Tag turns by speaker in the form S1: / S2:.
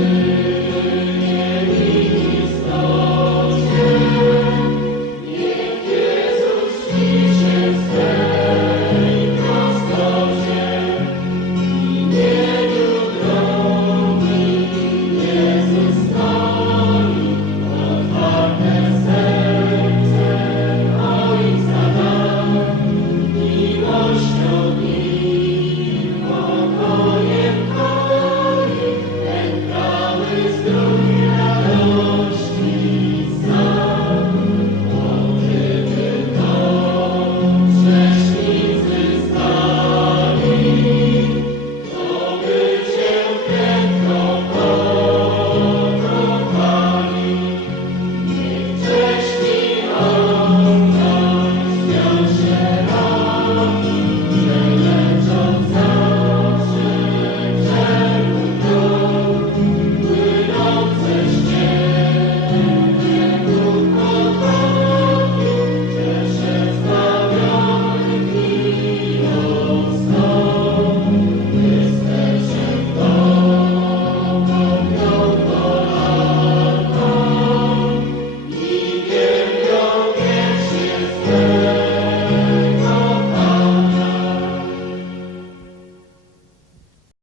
S1: Música